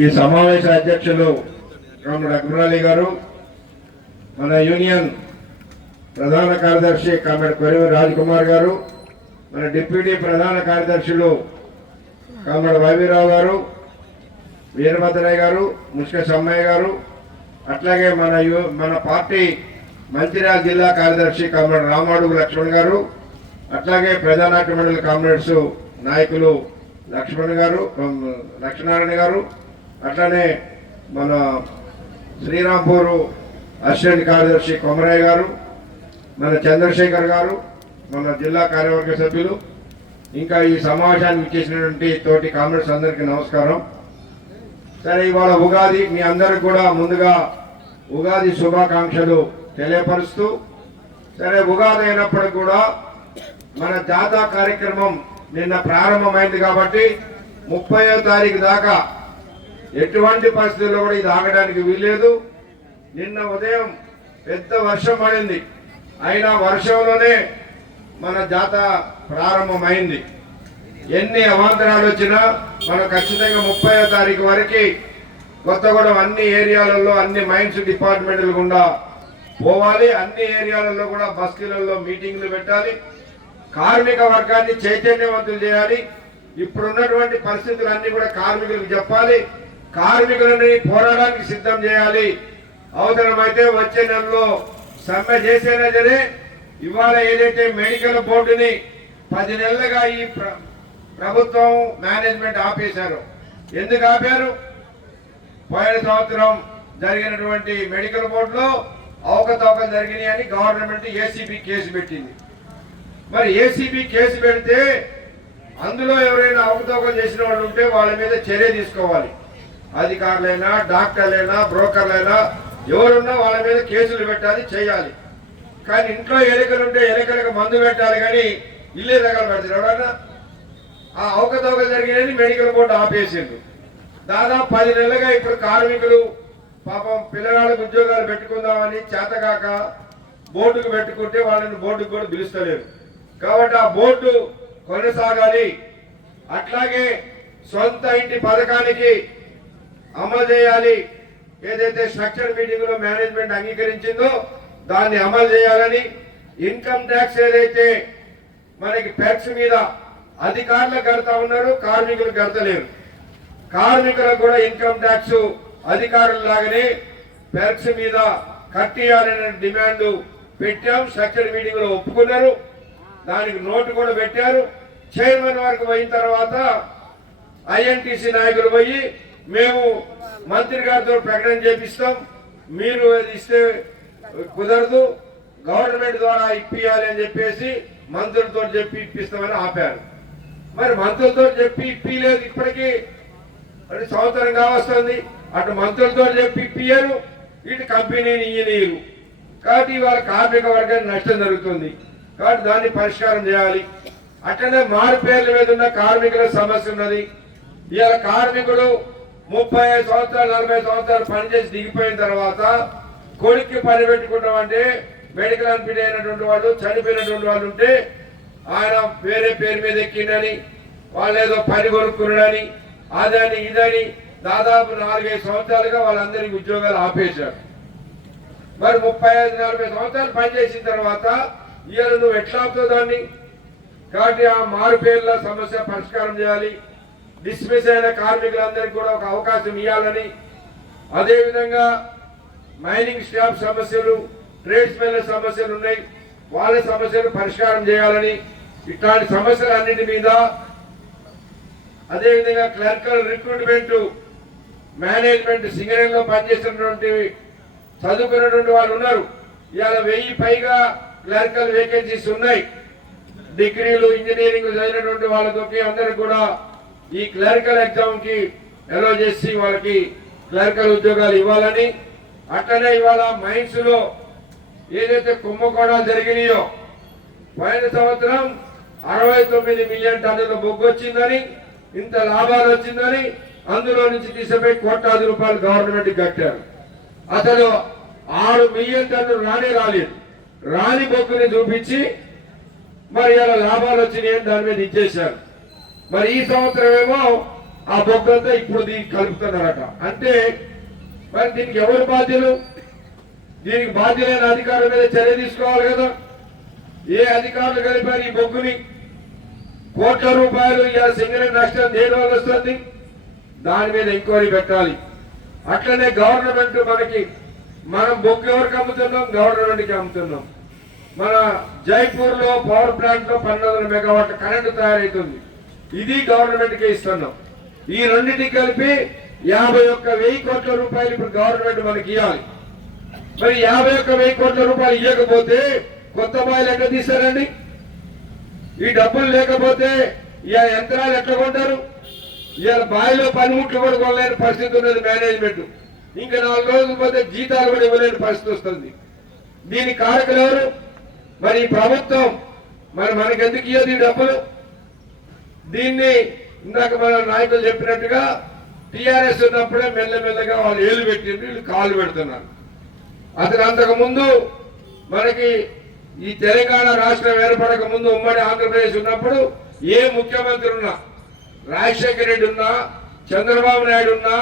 ఈ సమావేశ అధ్యక్షులు రాముడు అక్బరాలి గారు, మన యూనియన్ ప్రధాన కార్యదర్శి కామెడ్ కొరివి రాజ్ కుమార్ గారు, మన డిప్యూటీ ప్రధాన కార్యదర్శులు కామెడ్ వైవీరావు గారు, వీరభద్రయ్య గారు, ముష్క సమ్మయ్య గారు, అట్లాగే మన పార్టీ మంచిర్యాల జిల్లా కార్యదర్శి కామెడ్ రామాడుగు లక్ష్మణ్ గారు, అట్లాగే ప్రజానాట్య మండలి కామ్రేడ్స్ నాయకులు లక్ష్మీనారాయణ గారు, అట్లానే మన శ్రీరాంపూర్ అసిస్టెంట్ కార్యదర్శి కొమరయ్య గారు, మన చంద్రశేఖర్ గారు, మన జిల్లా కార్యవర్గ సభ్యులు, ఇంకా ఈ సమావేశానికి ఇచ్చేసినటువంటి తోటి కామ్రేడ్స్ అందరికీ నమస్కారం. సరే, ఇవాళ ఉగాది, మీ అందరికి కూడా ముందుగా ఉగాది శుభాకాంక్షలు తెలియపరుస్తూ, సరే ఉగాది అయినప్పటికి కూడా మన జాతా కార్యక్రమం నిన్న ప్రారంభమైంది కాబట్టి 30వ తారీఖు దాకా ఎటువంటి పరిస్థితుల్లో కూడా ఇది ఆగడానికి వీల్లేదు. నిన్న ఉదయం పెద్ద వర్షం పడింది, అయినా వర్షంలోనే మన జాతా ప్రారంభమైంది. ఎన్ని అవాంతరాలు వచ్చినా మనం ఖచ్చితంగా 30వ తారీఖు వరకు కొత్తగూడెం అన్ని ఏరియాలలో అన్ని మైన్స్ డిపార్ట్మెంట్ల గుండా పోవాలి. అన్ని ఏరియాలలో కూడా బస్తీలలో మీటింగ్లు పెట్టాలి. కార్మిక వర్గాన్ని చైతన్యవంతులు చేయాలి. ఇప్పుడున్నటువంటి పరిస్థితులన్నీ కూడా కార్మికులకు చెప్పాలి. కార్మికులని పోరాడానికి సిద్ధం చేయాలి. అవసరమైతే వచ్చే నెలలో సమ్మె చేసేనా సరే, ఇవాళ ఏదైతే మెడికల్ బోర్డుని 10 నెలలుగా ఈ ప్రభుత్వం మేనేజ్మెంట్ ఆపేశారు. ఎందుకు ఆపారు? పోయిన సంవత్సరం జరిగినటువంటి మెడికల్ బోర్డులో అవకతవకలు జరిగినాయని గవర్నమెంట్ ఏసీబీ కేసు పెట్టింది. మరి ఏసీబీ కేసు పెడితే అందులో ఎవరైనా అవకతవకలు చేసిన వాళ్ళు ఉంటే వాళ్ళ మీద చర్య తీసుకోవాలి. అధికారులైనా, డాక్టర్లైనా, బ్రోకర్లైనా ఎవరున్నా వాళ్ళ మీద కేసులు పెట్టాలి, చేయాలి. కానీ ఇంట్లో ఎలుకలుంటే ఎలుకలకు మందు పెట్టాలి, కానీ ఇల్లే దగ్గర పెడతారు ఎవరన్నా. ఆ అవకతవకలు జరిగినని మెడికల్ బోర్డు ఆపేసిండ్రు. దాదాపు 10 నెలలుగా ఇప్పుడు కార్మికులు పాపం పిల్లగాళ్ళకు ఉద్యోగాలు పెట్టుకుందామని చేతగాక బోర్డుకు పెట్టుకుంటే వాళ్ళని బోర్డుకు కూడా పిలుస్తలేరు. కాబట్టి ఆ బోర్డు కొనసాగాలి. అట్లాగే సొంత ఇంటి పథకానికి అమలు చేయాలి. ఏదైతే స్ట్రక్చర్ మీటింగ్ లో మేనేజ్మెంట్ అంగీకరించిందో దాన్ని అమలు చేయాలని, ఇన్కమ్ ట్యాక్స్ ఏదైతే మనకి ట్యాక్స్ మీద అధికారులు కడతా ఉన్నారు, కార్మికులు కడతలేరు. కార్మికులకు కూడా ఇన్కమ్ ట్యాక్స్ అధికారుల లాగానే ట్యాక్స్ మీద కట్టియాలనే డిమాండ్ పెట్టాం. స్ట్రక్చర్ మీటింగ్ లో ఒప్పుకున్నారు, దానికి నోటు కూడా పెట్టారు. చైర్మన్ వరకు పోయిన తర్వాత ఐఎన్టీసీ నాయకులు పోయి మేము మంత్రి గారితో ప్రకటన చేపిస్తాం, మీరు ఇస్తే కుదరదు, గవర్నమెంట్ ద్వారా ఇప్పియాలి అని చెప్పేసి మంత్రులతో చెప్పి ఇప్పిస్తామని ఆపారు. మరి మంత్రులతో చెప్పి ఇప్పిలేదు. ఇప్పటికీ సంవత్సరం కావస్తుంది. అటు మంత్రులతో చెప్పి ఇప్పియరు, ఇటు కంపెనీని ఇయ్యనీరు. కాబట్టి ఇవాళ కార్మిక వర్గానికి నష్టం జరుగుతుంది. కాబట్టి దాన్ని పరిష్కారం చేయాలి. అట్లనే మారు పేర్ల మీద ఉన్న కార్మికుల సమస్య ఉన్నది. ఇవాళ కార్మికుడు 35 సంవత్సరాలు 40 సంవత్సరాలు పనిచేసి దిగిపోయిన తర్వాత కొడుక్కి పని పెట్టుకుంటామంటే మెడికల్ అన్ఫిట్ అయినటువంటి వాళ్ళు, చనిపోయినటువంటి వాళ్ళు ఉంటే ఆయన వేరే పేరు మీద ఎక్కిందని, వాళ్ళు ఏదో పని కొనుక్కున్నాడని, అదని ఇదని దాదాపు 4-5 సంవత్సరాలుగా వాళ్ళందరికీ ఉద్యోగాలు ఆపేశారు. మరి 35-40 సంవత్సరాలు పనిచేసిన తర్వాత ఇవాళ నువ్వు ఎట్లా ఆపుతావు దాన్ని? కాబట్టి ఆ మారు పేర్ల సమస్య పరిష్కారం చేయాలి. డిస్మిస్ అయిన కార్మికులందరికీ కూడా ఒక అవకాశం ఇవ్వాలని, అదేవిధంగా మైనింగ్ స్టాఫ్ సమస్యలు, ట్రేడ్స్ మెన్ల సమస్యలు ఉన్నాయి, వాళ్ళ సమస్యలు పరిష్కారం చేయాలని, ఇట్లాంటి సమస్యలన్నిటి మీద, అదేవిధంగా క్లర్కల్ రిక్రూట్మెంట్ మేనేజ్మెంట్ సింగరేణిలో పనిచేస్తున్నటువంటి చదువుకున్నటువంటి వాళ్ళు ఉన్నారు. ఇవాళ 1000 పైగా క్లర్కల్ వేకెన్సీస్ ఉన్నాయి. డిగ్రీలు, ఇంజనీరింగ్ చదివినటువంటి వాళ్ళతోటి అందరికి కూడా ఈ క్లరికల్ ఎగ్జామ్ కి ఎలో చేసి వాళ్ళకి క్లరికల్ ఉద్యోగాలు ఇవ్వాలని, అట్లనే ఇవాళ మైన్స్ లో ఏదైతే కుంభకోణాలు జరిగినాయో, పోయిన సంవత్సరం 69 మిలియన్ టన్నుల బొగ్గు వచ్చిందని, ఇంత లాభాలు వచ్చిందని అందులో నుంచి తీసిపోయి కోట్లాది రూపాయలు గవర్నమెంట్ కట్టారు. అసలు 6 మిలియన్ టన్నులు రాలేదు. రాని బొగ్గుని చూపించి మరి ఇలా లాభాలు వచ్చినాయని దాని మీద ఇచ్చేశారు. మరి ఈ సంవత్సరం ఏమో ఆ బొగ్గంతా ఇప్పుడు దీనికి కలుపుతున్నారట. అంటే మరి దీనికి ఎవరు బాధ్యులు? దీనికి బాధ్యులైన అధికారుల మీద చర్య తీసుకోవాలి కదా. ఏ అధికారులు కలిపారు ఈ బొగ్గుని? కోట్ల రూపాయలు ఇలా సింగరేణి నష్టం దేని వల్ల వస్తుంది? దాని మీద ఎంక్వైరీ పెట్టాలి. అట్లనే గవర్నమెంట్ మనం బొగ్గు ఎవరికి అమ్ముతున్నాం? గవర్నమెంట్కి అమ్ముతున్నాం. మన జైపూర్ లో పవర్ ప్లాంట్ లో 1200 మెగావాట్ల కరెంటు తయారవుతుంది. ఇది గవర్నమెంట్కే ఇస్తున్నాం. ఈ రెండింటికి కలిపి 51,000 కోట్ల రూపాయలు ఇప్పుడు గవర్నమెంట్ మనకి ఇవ్వాలి. మరి 51,000 కోట్ల రూపాయలు ఇవ్వకపోతే కొత్త బాయిలు ఎట్లా తీస్తారండి? ఈ డబ్బులు లేకపోతే ఇవాళ యంత్రాలు ఎట్లా కొంటారు? ఇవాళ బాయిలో పనిముట్లు కూడా కొనలేని పరిస్థితి ఉన్నది మేనేజ్మెంట్. ఇంకా 4 రోజులు పోతే జీతాలు కూడా ఇవ్వలేని పరిస్థితి వస్తుంది. దీనికి కారకులు ఎవరు? మరి ప్రభుత్వం. మరి మనకెందుకు ఇవ్వదు ఈ డబ్బులు? దీన్ని ఇందాక మన నాయకులు చెప్పినట్టుగా టీఆర్ఎస్ ఉన్నప్పుడే మెల్లమెల్లగా వాళ్ళు ఏళ్ళు పెట్టిండ్రు, వీళ్ళు కాళ్ళు పెడుతున్నారు. అసలు అంతకు ముందు మనకి ఈ తెలంగాణ రాష్ట్రం ఏర్పడక ముందు ఉమ్మడి ఆంధ్రప్రదేశ్ ఉన్నప్పుడు ఏ ముఖ్యమంత్రి ఉన్నా, రాజశేఖర రెడ్డి ఉన్నా, చంద్రబాబు నాయుడు ఉన్నా,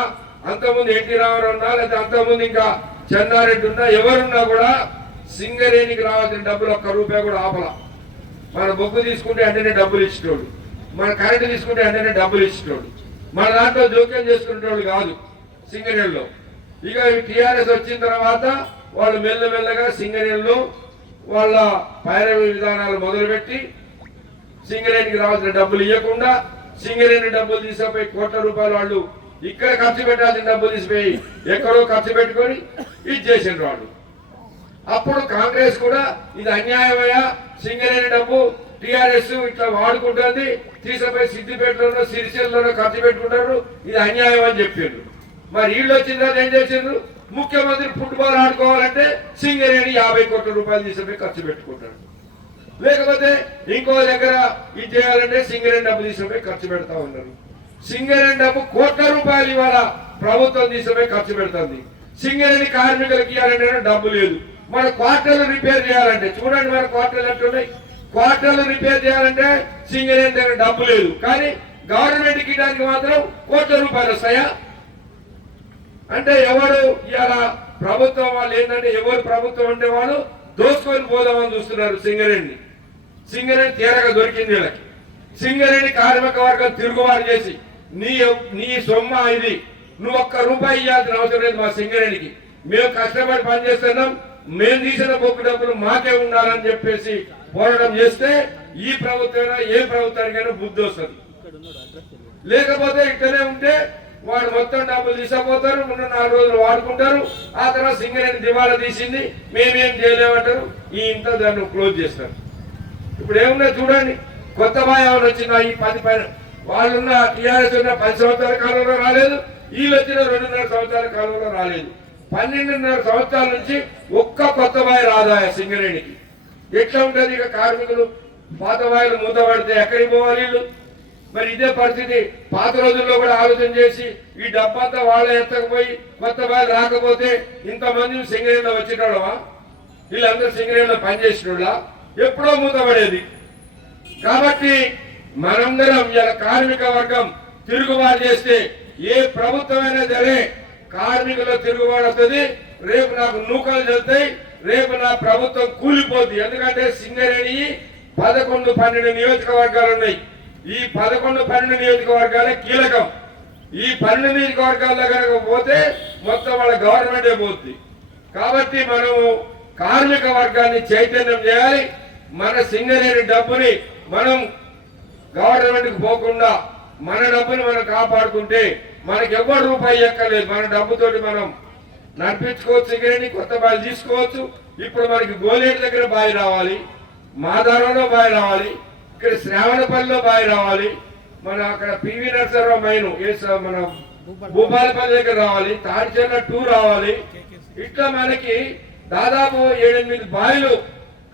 అంతకుముందు ఎన్టీ రామారావు ఉన్నా, లేదా అంతకుముందు ఇంకా చెన్నారెడ్డి ఉన్నా, ఎవరున్నా కూడా సింగరేణికి రావాల్సిన డబ్బులు ₹1 కూడా ఆపల. మన బొగ్గు తీసుకుంటే వెంటనే డబ్బులు ఇచ్చేటోడు, మన కరెంటు తీసుకుంటే వెంటనే డబ్బులు ఇచ్చేటోడు, మన దాంట్లో జోక్యం చేసుకునేటోడు కాదు సింగరేణిలో. ఇక టీఆర్ఎస్ వచ్చిన తర్వాత వాళ్ళు మెల్లమెల్లగా సింగరేణిలో వాళ్ళ పైరవి విధానాలు మొదలుపెట్టి సింగరేణికి రావాల్సిన డబ్బులు ఇవ్వకుండా సింగరేణి డబ్బులు తీసుకుపోయి కోట్ల రూపాయలు వాళ్ళు ఇక్కడ ఖర్చు పెట్టాల్సిన డబ్బులు తీసిపోయి ఎక్కడో ఖర్చు పెట్టుకొని ఇది చేసిండ్రు వాళ్ళు. అప్పుడు కాంగ్రెస్ కూడా ఇది అన్యాయమయ్యా, సింగరేణి డబ్బు టీఆర్ఎస్ ఇట్లా వాడుకుంటుంది, తీసుకుపోయి సిద్దిపేటలోనో సిరిసిల్లోనో ఖర్చు పెట్టుకుంటారు, ఇది అన్యాయం అని చెప్పిండ్రు. మరి వీళ్ళు వచ్చిన తర్వాత ఏం చేసిండ్రు? ముఖ్యమంత్రి ఫుట్బాల్ ఆడుకోవాలంటే సింగరేణి 50 కోట్ల రూపాయలు తీసుకుపోయి ఖర్చు పెట్టుకుంటారు. లేకపోతే ఇంకో దగ్గర ఇది చేయాలంటే సింగరేణి డబ్బు తీసుకుపోయి ఖర్చు పెడతా ఉన్నారు. సింగరేణి డబ్బు కోట్ల రూపాయలు ఇవాళ ప్రభుత్వం తీసుకుపోయి ఖర్చు పెడుతుంది. సింగరేణి కార్మికులకు ఇవ్వాలంటే డబ్బు లేదు. మన క్వార్టర్లు రిపేర్ చేయాలంటే చూడండి, మన క్వార్టర్లు ఎట్లున్నాయి. క్వార్టర్లు రిపేర్ చేయాలంటే సింగరేణి దగ్గర డబ్బు లేదు, కానీ గవర్నమెంట్కి ఇవ్వడానికి మాత్రం కోట్ల రూపాయలు వస్తాయా? అంటే ఎవరు ఇవాళ ప్రభుత్వం వాళ్ళు ఏంటంటే ఎవరు ప్రభుత్వం అంటే వాళ్ళు దోసుకొని పోదామని చూస్తున్నారు సింగరేణి. సింగరేణి తీరగా దొరికింది వీళ్ళకి. సింగరేణి కార్మిక వర్గం తిరుగుబాటు చేసి నీ సొమ్మ ఇది, నువ్వు ₹1 ఇవ్వాల్సిన అవసరం లేదు మా సింగరేణికి, మేము కష్టపడి పనిచేస్తున్నాం, మేము తీసిన బొగ్గు డబ్బులు మాకే ఉండాలని చెప్పేసి పోరాటం చేస్తే ఈ ప్రభుత్వమైనా ఏ ప్రభుత్వానికైనా బుద్ధి వస్తుంది. లేకపోతే ఇక్కడే ఉంటే వాడు మొత్తం డబ్బులు తీసుకుపోతారు, మొన్న 4 రోజులు వాడుకుంటారు, ఆ తర్వాత సింగరేణి దివాలా తీసింది, మేమేం చేయలేమంటారు, ఈ ఇంత దాన్ని క్లోజ్ చేస్తారు. ఇప్పుడు ఏమున్నా చూడండి, కొత్త బాయ్ ఎవరు వచ్చినా ఈ 10 పైన వాళ్ళున్న టీఆర్ఎస్ ఉన్న 10 సంవత్సరాల కాలంలో రాలేదు, వీళ్ళు వచ్చిన 2.5 సంవత్సరాల కాలంలో రాలేదు. 12.5 సంవత్సరాల నుంచి ఒక్క కొత్త బాయ్ రాదాయ సింగరేణికి. ఎట్లా ఉంటుంది? ఇక కార్మికులు పాత బాయిలు మూతపడితే ఎక్కడికి పోవాలి వీళ్ళు? మరి ఇదే పరిస్థితి పాత రోజుల్లో కూడా ఆలోచన చేసి ఈ డబ్బంతా వాళ్ళ ఎత్తకపోయి కొత్త బాయిలు రాకపోతే ఇంతమంది సింగరేణిలో వచ్చేటోళ్ళవా? వీళ్ళందరూ సింగరేణిలో పనిచేసేటోళ్ళ? ఎప్పుడో మూతపడేది. కాబట్టి మనందరం ఇలా కార్మిక వర్గం తిరుగుబాటు చేస్తే ఏ ప్రభుత్వమైనా సరే కార్మికుల తిరుగుబాటు వస్తుంది. రేపు నాకు నూకలు చెల్తాయి, రేపు నా ప్రభుత్వం కూలిపోద్ది. ఎందుకంటే సింగరేణి 11-12 నియోజకవర్గాలు ఉన్నాయి. ఈ 11-12 నియోజకవర్గాలే కీలకం. ఈ 12 నియోజకవర్గాల్లో కనుక పోతే మొత్తం వాళ్ళ గవర్నమెంటే పోతుంది. కాబట్టి మనము కార్మిక వర్గాన్ని చైతన్యం చేయాలి. మన సింగరేణి డబ్బుని మనం గవర్నమెంట్కి పోకుండా మన డబ్బుని మనం కాపాడుకుంటే మనకి ఎవరు రూపాయి ఎక్కలేదు. మన డబ్బుతోటి మనం నడిపించుకోవచ్చు, సింగరేణి కొత్త బావి తీసుకోవచ్చు. ఇప్పుడు మనకి గోలేటి దగ్గర బావి రావాలి, మాదారంలో బావి రావాలి, ఇక్కడ శ్రావణపల్లిలో బావి రావాలి, మన అక్కడ పివి నరసరావు మైను మన భూపాలపల్లి దగ్గర రావాలి, తాడిచెర్ల 2 రావాలి. ఇట్లా మనకి దాదాపు 7-8 బావిలు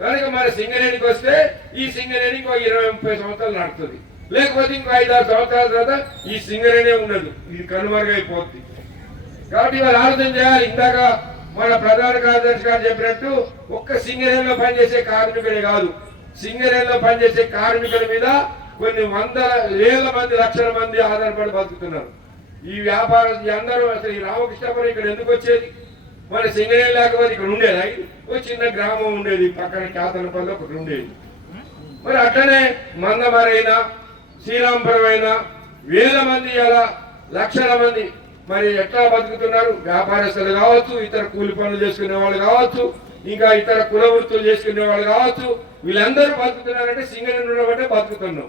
కనుక మన సింగరేణికి వస్తే ఈ సింగరేణి ఇంకో 20-30 సంవత్సరాలు నడుస్తుంది. లేకపోతే ఇంకో 5-6 సంవత్సరాల తర్వాత ఈ సింగరేణి ఉండదు, ఇది కనుమరుగైపోతుంది. కాబట్టి వాళ్ళు ఆలోచన చేయాలి. ఇందాక మన ప్రధాన కార్యదర్శి గారు చెప్పినట్టు ఒక్క సింగరేణిలో పనిచేసే కార్మికులే కాదు, సింగరేణిలో పనిచేసే కార్మికుల మీద కొన్ని వందల వేల మంది లక్షల మంది ఆధారపడి బతుకుతున్నారు. ఈ వ్యాపారం అందరూ అసలు ఈ రామకృష్ణాపురం ఇక్కడ ఎందుకు వచ్చేది? మరి సింగరేణి లేకపోతే ఇక్కడ ఉండేది. ఒక చిన్న గ్రామం ఉండేది, పక్కన కేతనపల్లి ఒకటి ఉండేది. మరి అట్లనే మందమరైనా శ్రీరాంపురం అయినా వేల మంది అలా లక్షల మంది మరి ఎట్లా బతుకుతున్నారు? వ్యాపారస్తులు కావచ్చు, ఇతర కూలి పనులు చేసుకునే వాళ్ళు కావచ్చు, ఇంకా ఇతర కుల వృత్తులు చేసుకునే వాళ్ళు కావచ్చు, వీళ్ళందరూ బతుకుతున్నారంటే సింగరేణి ఉండబట్టే బతుకుతున్నాం.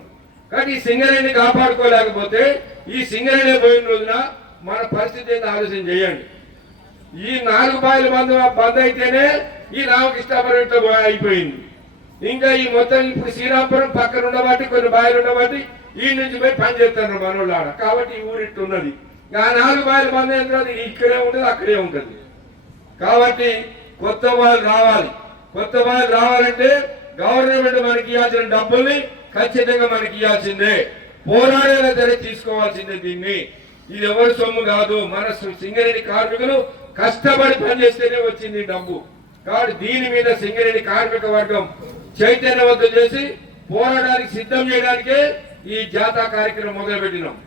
కానీ ఈ సింగరేణిని కాపాడుకోలేకపోతే ఈ సింగరేణి పోయిన రోజున మన పరిస్థితి ఏంటో ఆలోచన చేయండి. ఈ 4 బాయిల బంద్ అయితేనే ఈ రామకృష్ణాపురం ఇంట్లో అయిపోయింది. ఇంకా ఈ మొత్తం ఇప్పుడు శ్రీరాంపురం పక్కన ఉండబట్టి కొన్ని బాయిలు ఉండబట్టి ఈ నుంచి పోయి పని చేస్తున్నారు మనోళ్ళు ఆడ. కాబట్టి ఈ ఊరు ఇట్టు ఉన్నది. ఆ 4 బాయిల బంద్ అయిన తర్వాత ఇక్కడే ఉంటుంది, అక్కడే ఉంటుంది. కాబట్టి కొత్త బాయిలు రావాలి. కొత్త బాయిలు రావాలంటే గవర్నమెంట్ మనకి ఇవ్వాల్సిన డబ్బుల్ని ఖచ్చితంగా మనకి ఇవ్వాల్సిందే. పోరాడేలా ధర తీసుకోవాల్సిందే. దీన్ని ఇది ఎవరి సొమ్ము కాదు, మన సింగరేణి కార్మికులు కష్టపడి పనిచేస్తేనే వచ్చింది డబ్బు. కాబట్టి దీని మీద సింగరేణి కార్మిక వర్గం చైతన్యవంతం చేసి పోరాటానికి సిద్ధం చేయడానికే ఈ జాతా కార్యక్రమం మొదలుపెట్టినాం.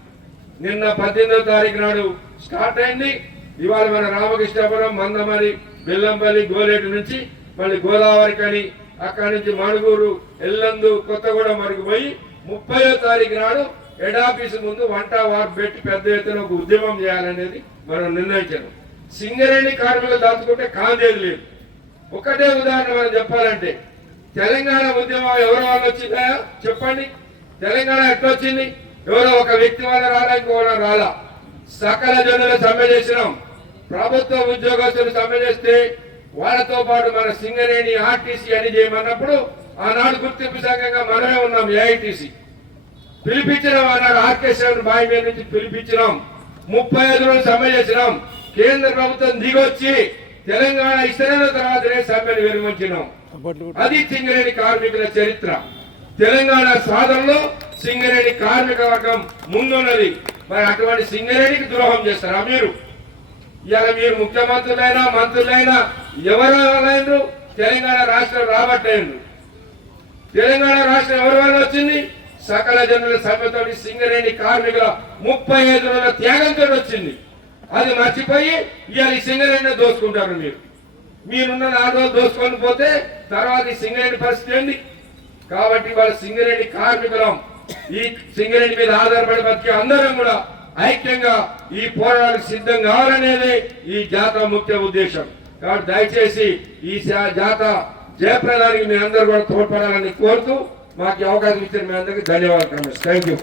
నిన్న 18వ తారీఖు నాడు స్టార్ట్ అయింది. ఇవాళ మన రామకృష్ణాపురం, మందమరి, బెల్లంపల్లి, గోలేటు నుంచి మళ్ళీ గోదావరి కని, అక్కడి నుంచి మణుగూరు, ఎల్లందు, కొత్తగూడెం వరకు పోయి 30వ తారీఖు నాడు హెడ్ ఆఫీసు ముందు వంట వార్పు పెట్టి పెద్ద ఎత్తున ఒక ఉద్యమం చేయాలనేది మనం నిర్ణయించాం. సింగరేణి కార్మికులు దాచుకుంటే కాందేది లేదు. ఒకటే ఉదాహరణ మనం చెప్పాలంటే తెలంగాణ ఉద్యమం ఎవరి వల్ల వచ్చిందా చెప్పండి? తెలంగాణ ఎట్లొచ్చింది? ఎవరో ఒక వ్యక్తి వల్ల రాలా, ఇంకోవడం రాలా. సకల జనుల సమ్మె చేసినాం. ప్రభుత్వ ఉద్యోగస్తులు సమ్మె చేస్తే వాళ్ళతో పాటు మన సింగరేణి ఆర్టీసీ అని చేయమన్నప్పుడు ఆనాడు గుర్తింపు సంఘంగా మనమే ఉన్నాం. ఏఐటీసీ పిలిపించినాం. ఆనాడు ఆర్కేశ్వర బాయి మీద నుంచి పిలిపించినాం. 35 రోజులు సమ్మె చేసినాం. కేంద్ర ప్రభుత్వం దిగొచ్చి తెలంగాణ ఇస్తున్న తర్వాతనే సమ్మెను విరమించినాం. అది సింగరేణి కార్మికుల చరిత్ర. తెలంగాణ సాధనలో సింగరేణి కార్మిక వర్గం ముందున్నది. మరి అటువంటి సింగరేణికి ద్రోహం చేస్తారా మీరు? ఇవాళ మీరు ముఖ్యమంత్రులైనా మంత్రులైనా ఎవరైనా తెలంగాణ రాష్ట్రం రాబట్టేయండి. తెలంగాణ రాష్ట్రం ఎవరి వల్ల వచ్చింది? సకల జనుల సమ్మెతోటి సింగరేణి కార్మికుల 35 రోజుల త్యాగంతో వచ్చింది. అది మర్చిపోయి ఇవాళ ఈ సింగరేణి దోచుకుంటారు. మీరున్న 4 రోజులు దోచుకొని పోతే తర్వాత ఈ సింగరేణి పరిస్థితి ఏంటి? కాబట్టి వాళ్ళ సింగరేణి కార్మికులం, ఈ సింగరేణి మీద ఆధారపడి బతికే అందరం కూడా ఐక్యంగా ఈ పోరాటానికి సిద్ధం కావాలనేది ఈ జాతా ముఖ్య ఉద్దేశం. కాబట్టి దయచేసి ఈ జాతా జయప్రదానికి మీ అందరూ కూడా తోడ్పడాలని కోరుతూ మాకు అవకాశం ఇచ్చిన మీ అందరికీ ధన్యవాదాలు. Thank you.